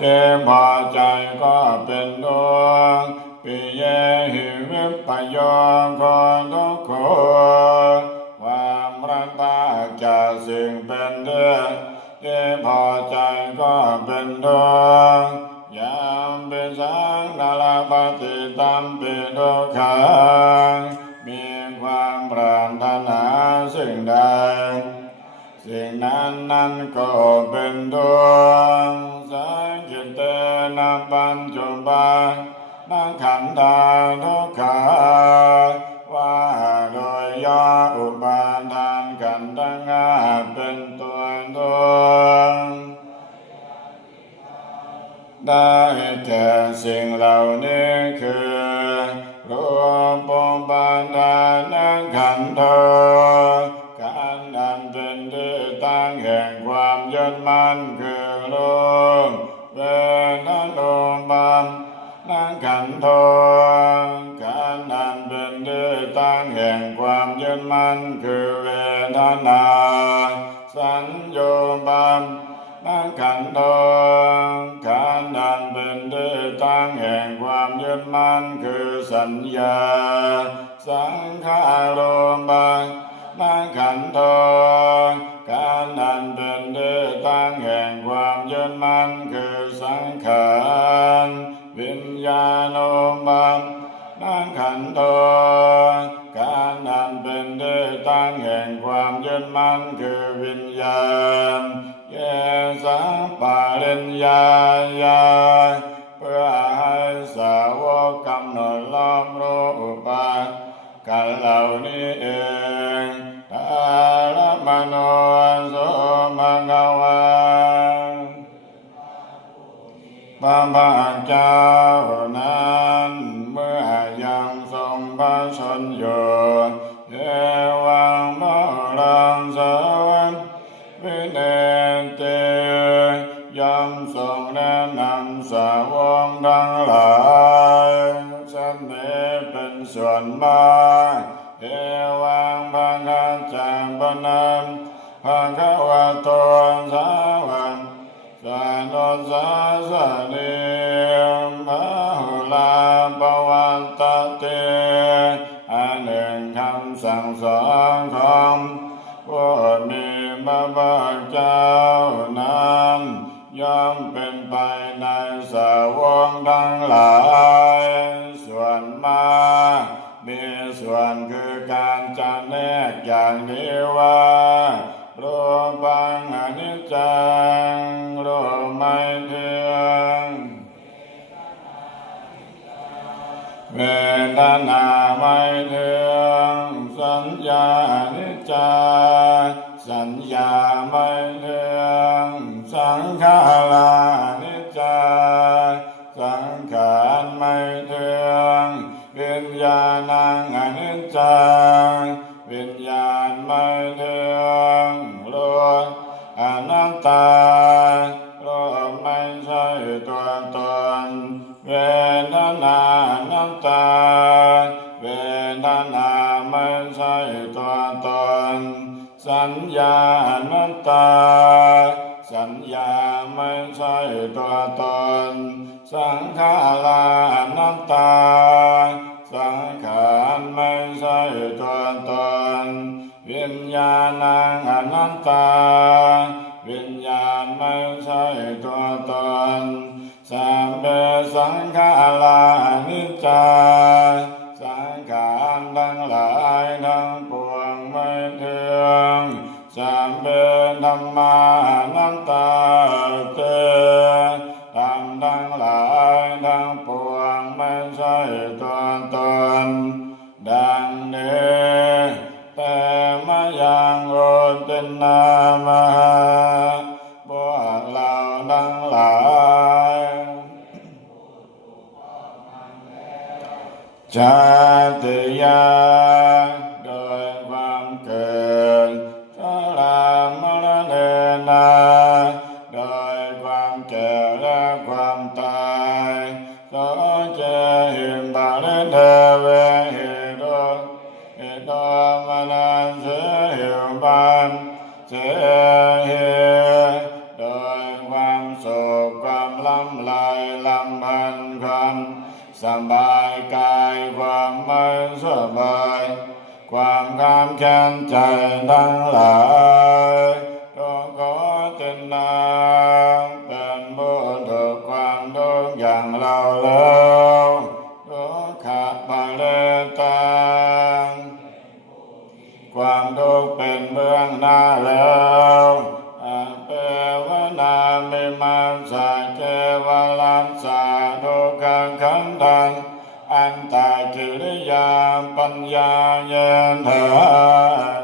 เจ็บพอใจก็เป็นดวงปิเยหิวิปปโยโคทุกโขความรักจากสิ่งเป็นเดือเจ็บพอใจก็เป็นดวงยามปิสังนาลปฏิตัมปิทุกขังมีความปรารถนาสิ่งใดสิ่งนั้นก็เป็นดวงสังคิเตนะปัญจุบันนังขันธาทุกขาว่าโดยย่ออุปาทานขันธ์ทั้งห้าเป็นตัวดวงได้แก่สิ่งเหล่านี้คือรูปอุปาทานขันธ์การอันเป็นที่ตั้งแห่งความยึดมั่นคือรูปเวทนาบามนังขันธ์การอันเป็นที่ตั้งแห่งความยึดมั่นคือเวทนาสัญโยบามนังขันธ์การอันเป็นที่ตั้งแห่งความยึดมั่นคือสัญญาสังขารบามนังขันธ์การอันเป็นที่ตั้งแห่งความยึดมั่นคือสังขารวิญญาณบามนังขันธ์การอันเป็นที่ตั้งแห่งความยึดมั่นคือวิญญาณเยสังปาริญญาญาเพื่อให้สาวกกำหนดรอบรู้อุปากันเหล่านี้เองตาลมโนโสมังกวาพระภาคเจ้านั้นเมื่อยังทรงพระชนอยู่เทวังโมรังสวนวิเนติย่อมทรงแนะนำสาวกทั้งหลายฉันนี้เป็นส่วนมากเทวังภะคะจังปนัมภะคะวะโตสาวกสันโฆษาสะเนมะหุลาปวัตตติอันหนึ่งคำสั่งสอนของผู้มีพระภาคเจ้านั้นย่อมเป็นไปในสาวกทั้งหลายส่วนมากมีส่วนคือการจำแนกอย่างนี้ว่ารูปังอนิจจังรูปไม่เที่ยงเวทนาไม่เที่ยงสัญญาอนิจจังสัญญาไม่เที่ยงสังขารอนิจจังสังขารไม่เที่ยงวิญญาณังอนิจจังวิญญาณไม่เที่ยงรูปอนัตตารูปไม่ใช่ตัวตนเวทนาอนัตตาเวทนาไม่ใช่ตัวตนสัญญาอนัตตาสัญญาไม่ใช่ตัวตนสังขารอนัตตาสังขารไม่ใช่ตัวตนวิญญาณังอนัตตาวิญญาณไม่ใช่ตัวตนสัมเปสังขารานิจจาสังขารทั้งหลายทั้งปวงไม่เที่ยงสัมเปธัมมานัตตาเตธรรมทั้งหลายทั้งปวงไม่ใช่ตัวตนดังนี้แต่มายังโอตินามหาพวกเราทั้งหลายชาติยาโดยความเกิดชรามรณะโดยความแก่และความตายโสเจหิบาลิเทเวหิโตหิโตมนัสเสหิบันเสหิโดยความโศก ขความล้ำลายลำพันธ์ความสบายกายความไม่สบายความขามแค้นใจทั้งหลายก็ขอเจตนาเป็นผู้ถูกความทุกข์อย่างเราแล้วทุกขะปะเรตังความทุกข์เป็นเบื้องหน้าแล้วอาเปวนามิมัสสะเจวลัสสะทุกขังขันธังอันตากิริยาปัญญาเยนถา